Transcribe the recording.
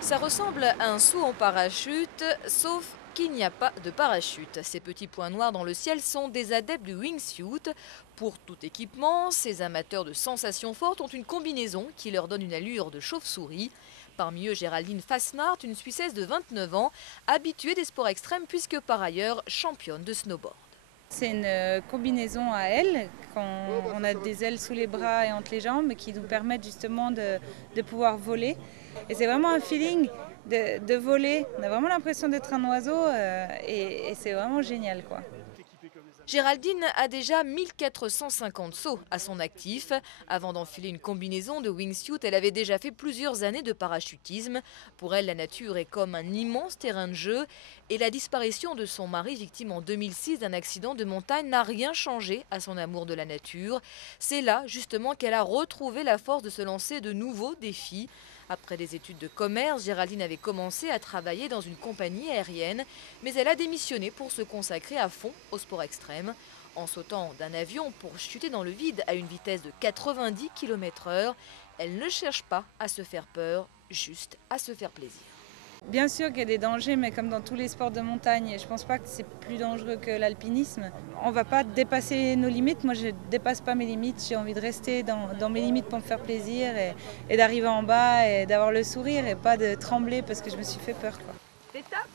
Ça ressemble à un saut en parachute, sauf qu'il n'y a pas de parachute. Ces petits points noirs dans le ciel sont des adeptes du wingsuit. Pour tout équipement, ces amateurs de sensations fortes ont une combinaison qui leur donne une allure de chauve-souris. Parmi eux, Géraldine Fasnaert, une Suissesse de 29 ans, habituée des sports extrêmes puisque par ailleurs championne de snowboard. C'est une combinaison à ailes, on a des ailes sous les bras et entre les jambes qui nous permettent justement de pouvoir voler. Et c'est vraiment un feeling de voler, on a vraiment l'impression d'être un oiseau et c'est vraiment génial, quoi. Géraldine a déjà 1450 sauts à son actif. Avant d'enfiler une combinaison de wingsuit, elle avait déjà fait plusieurs années de parachutisme. Pour elle, la nature est comme un immense terrain de jeu et la disparition de son mari, victime en 2006 d'un accident de montagne, n'a rien changé à son amour de la nature. C'est là, justement, qu'elle a retrouvé la force de se lancer de nouveaux défis. Après des études de commerce, Géraldine avait commencé à travailler dans une compagnie aérienne, mais elle a démissionné pour se consacrer à fond au sport extrême. En sautant d'un avion pour chuter dans le vide à une vitesse de 90 km/h, elle ne cherche pas à se faire peur, juste à se faire plaisir. Bien sûr qu'il y a des dangers, mais comme dans tous les sports de montagne, je ne pense pas que c'est plus dangereux que l'alpinisme. On ne va pas dépasser nos limites. Moi, je ne dépasse pas mes limites. J'ai envie de rester dans mes limites pour me faire plaisir et d'arriver en bas et d'avoir le sourire et pas de trembler parce que je me suis fait peur, quoi. Étape